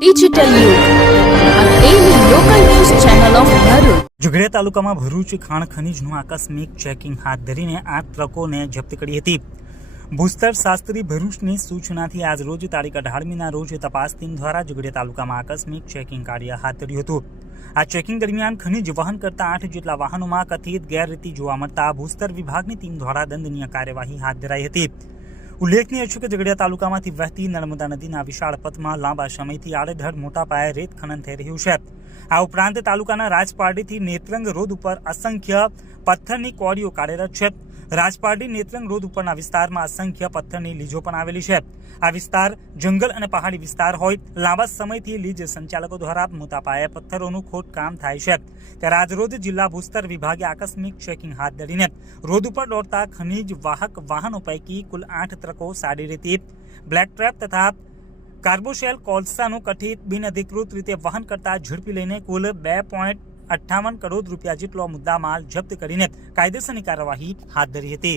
digital જુગરે તાલુકામાં ભરૂચ ખાણ ખનીજનું આકસ્મિક ચેકિંગ હાથ ધરીને આ ટ્રકોને જપ્ત કરી હતી ભૂસ્તર શાસ્ત્રી ભરૂચની સૂચનાથી આજ રોજ તારીખ અઢારમીના રોજ તપાસ ટીમ દ્વારા જુગડે તાલુકામાં આકસ્મિક ચેકિંગ કાર્ય હાથ ધર્યું હતું આ ચેકિંગ દરમિયાન ખનીજ વહન કરતા આઠ જેટલા વાહનોમાં કથિત ગેરરીતિ જોવા મળતા ભૂસ્તર વિભાગની ટીમ દ્વારા દંડનીય કાર્યવાહી હાથ ધરાઈ હતી ઉલ્લેખનીય છે કે ઝઘડિયા તાલુકામાંથી વહેતી નર્મદા નદીના વિશાળ પથમાં લાંબા સમયથી આડેધડ મોટા પાયે રેત ખનન થઈ રહ્યું છે આ ઉપરાંત તાલુકાના રાજપારડીથી નેત્રંગ રોડ ઉપર અસંખ્ય પથ્થરની કોડીઓ કાર્યરત છે રાજપારડી નેત્રંગ રોડ ઉપરના વિસ્તારમાં અસંખ્ય પથ્થરની લીજો પણ આવેલી છે આ વિસ્તાર જંગલ અને પહાડી વિસ્તાર હોય લાંબા સમયથી લીજ સંચાલકો દ્વારા મોટા પાયે પથ્થરોનું કામ થાય છે ત્યારે આજરોજ જિલ્લા ભૂસ્તર વિભાગે આકસ્મિક ચેકિંગ હાથ ધરીને રોડ ઉપર દોડતા ખનીજ વાહક વાહનો પૈકી કુલ આઠ ટ્રકો સાડી રીતે બ્લેક ટ્રેપ તથા કાર્બોશેલ કોલસાનું કથિત બિનઅધિકૃત રીતે વહન કરતા ઝડપી લઈને કુલ બે પોઈન્ટ અઠ્ઠાવન કરોડ રૂપિયા જેટલો મુદ્દામાલ જપ્ત કરીને કાયદેસરની કાર્યવાહી હાથ ધરી હતી